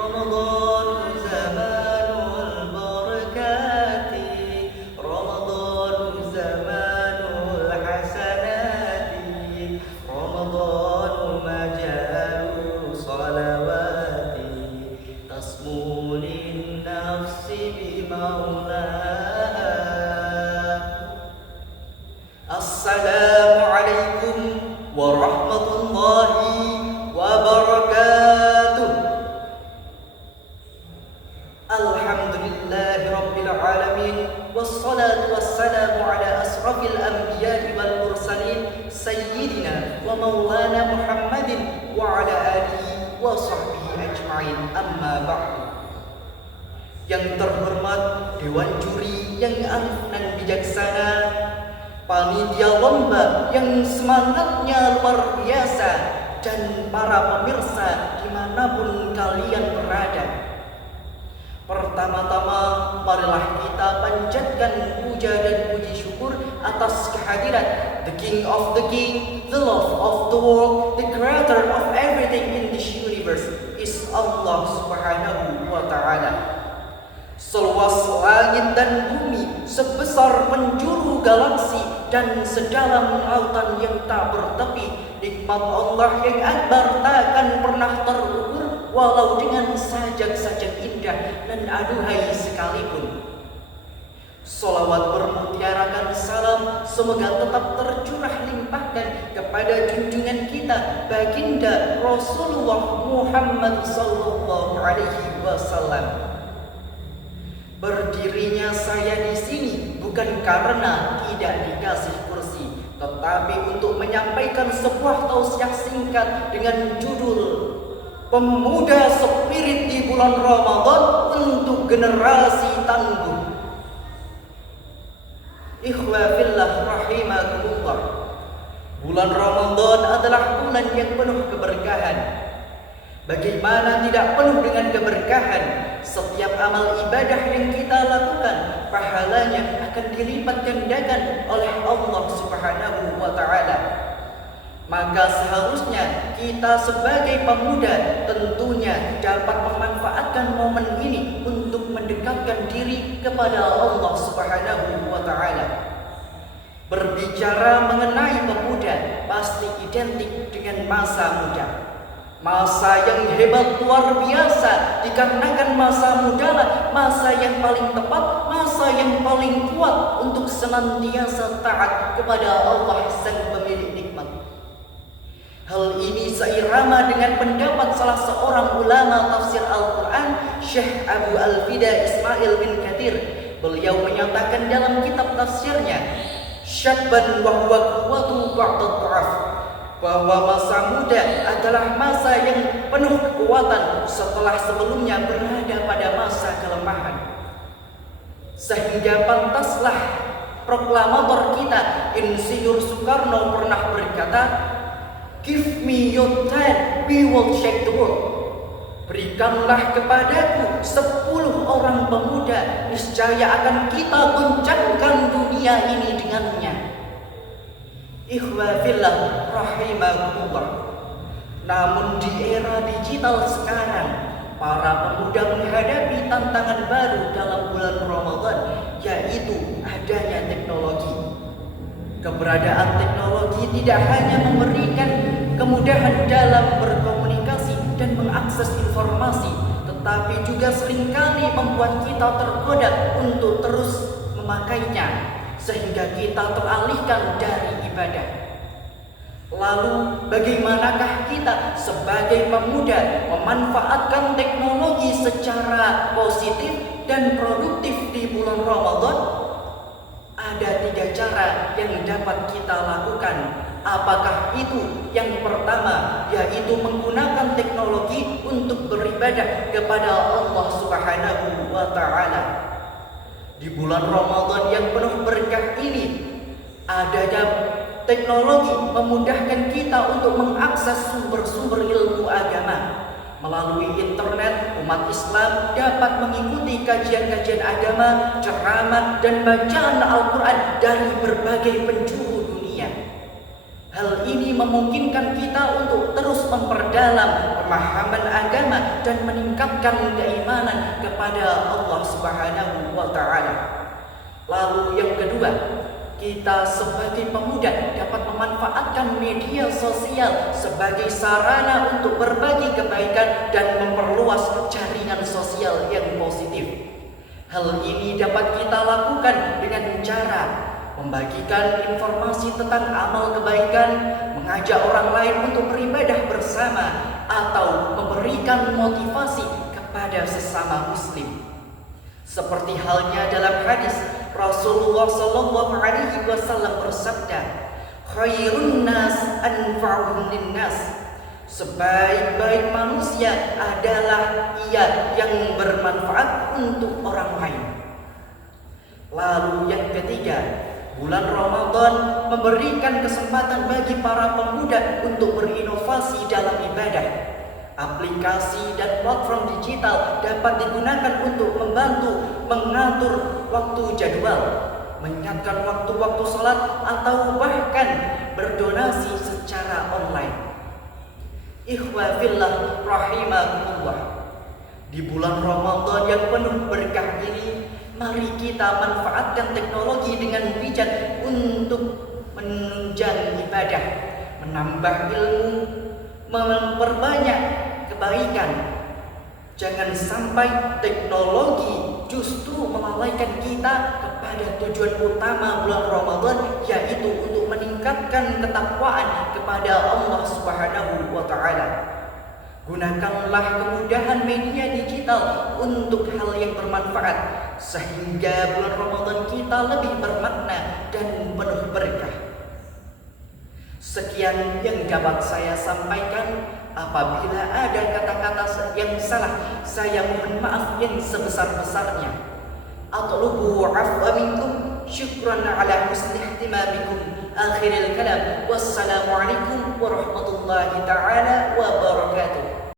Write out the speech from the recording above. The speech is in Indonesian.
رمضان زمان البركات، رمضان زمان الحسنات، رمضان مجال صلوات تصمو للنفس بمولاها. السلام عليكم ورحمة الله وبركاته. Alhamdulillahi Rabbil Alamin, wassalatu wassalamu ala asrafil anbiya'i wal mursalin, sayyidina wa maulana Muhammadin wa ala alihi wa sahbihi ajma'in, amma ba'du. Yang terhormat Dewan Juri yang arif dan bijaksana, panitia lomba yang semangatnya luar biasa, dan para pemirsa dimanapun kalian berada. Pertama-tama, marilah kita panjatkan puja dan puji syukur atas kehadiran the King of the King, the love of the world, the creator of everything in this universe is Allah Subhanahu wa Ta'ala. Seluas langit dan bumi, sebesar penjuru galaksi, dan sedalam lautan yang tak bertepi, nikmat Allah yang akbar takkan pernah terukur, walau dengan sajak-sajak indah dan aduhai sekalipun. Salawat bermutiarakan salam semoga tetap tercurah limpahkan kepada junjungan kita baginda Rasulullah Muhammad sallallahu alaihi wasallam. Berdirinya saya di sini bukan karena tidak dikasih kursi, tetapi untuk menyampaikan sebuah tausiah singkat dengan judul Pemuda Spirit di Bulan Ramadan untuk Generasi Tangguh. Ikhwa fillah rahimakumullah. Bulan Ramadan adalah bulan yang penuh keberkahan. Bagaimana tidak penuh dengan keberkahan? Setiap amal ibadah yang kita lakukan, pahalanya akan dilipat gandakan oleh Allah Subhanahu wa Ta'ala. Maka seharusnya kita sebagai pemuda tentunya dapat memanfaatkan momen ini untuk mendekatkan diri kepada Allah Subhanahu wa Ta'ala. Berbicara mengenai pemuda pasti identik dengan masa muda. Masa yang hebat luar biasa, dikarenakan masa mudalah masa yang paling tepat, masa yang paling kuat untuk senantiasa taat kepada Allah Sang Pemilik nikmat. Hal ini seirama dengan pendapat salah seorang ulama tafsir Al-Quran, Syekh Abu Al-Fida Ismail bin Kathir. Beliau menyatakan dalam kitab tafsirnya, Syabban wa huwa quwwatu ba'da dha'af, bahwa masa muda adalah masa yang penuh kekuatan setelah sebelumnya berada pada masa kelemahan. Sehingga pantaslah proklamator kita Insinyur Soekarno pernah berkata, "Give me your time, we will shake the world." Berikanlah kepadaku 10 orang pemuda, niscaya akan kita goncangkan dunia ini dengannya. Ikhwa fillah rahimakumullah. Namun di era digital sekarang, para pemuda menghadapi tantangan baru dalam bulan Ramadan, yaitu adanya teknologi. Keberadaan teknologi tidak hanya memberikan kemudahan dalam berkomunikasi dan mengakses informasi, tetapi juga seringkali membuat kita tergoda untuk terus memakainya, sehingga kita teralihkan dari ibadah. Lalu bagaimanakah kita sebagai pemuda memanfaatkan teknologi secara positif dan produktif di bulan Ramadan? Ada 3 cara yang dapat kita lakukan. Apakah itu? Yang pertama, yaitu menggunakan teknologi untuk beribadah kepada Allah Subhanahu wa Ta'ala. Di bulan Ramadan yang penuh berkah ini, adanya teknologi memudahkan kita untuk mengakses sumber-sumber ilmu agama. Melalui internet, umat Islam dapat mengikuti kajian-kajian agama, ceramah, dan bacaan Al-Quran dari berbagai penjuru dunia. Hal ini memungkinkan kita untuk terus memperdalam pemahaman agama dan meningkatkan keimanan kepada Allah Subhanahu wa taala. Lalu yang kedua, kita sebagai pemuda dapat memanfaatkan media sosial sebagai sarana untuk berbagi kebaikan dan memperluas jaringan sosial yang positif. Hal ini dapat kita lakukan dengan cara membagikan informasi tentang amal kebaikan, mengajak orang lain untuk beribadah bersama, atau memberikan motivasi kepada sesama muslim. Seperti halnya dalam hadis Rasulullah Shallallahu Alaihi Wasallam bersabda, "Khairun nas anfa'uhum linnas." Sebaik-baik manusia adalah ia yang bermanfaat untuk orang lain. Lalu yang ketiga, bulan Ramadan memberikan kesempatan bagi para pemuda untuk berinovasi dalam ibadah. Aplikasi dan platform digital dapat digunakan untuk membantu mengatur waktu jadwal, mengingatkan waktu-waktu salat, atau bahkan berdonasi secara online. Ikhwa fillah rahimakumullah. Di bulan Ramadan yang penuh berkah ini, mari kita manfaatkan teknologi dengan bijak untuk menunjang ibadah, menambah ilmu, memperbanyak kebaikan. Jangan sampai teknologi justru melalaikan kita kepada tujuan utama bulan Ramadan, yaitu untuk meningkatkan ketakwaan kepada Allah Subhanahu wa taala. Gunakanlah kemudahan media digital untuk hal yang bermanfaat, sehingga bulan Ramadan kita lebih bermakna dan penuh berkah. Sekian yang dapat saya sampaikan. Apabila ada kata-kata yang salah, saya mohon maaf yang sebesar-besarnya. Atlubu afwa minkum, syukran ala husni ihtimamikum. Akhiril kalam, wassalamualaikum warahmatullahi ta'ala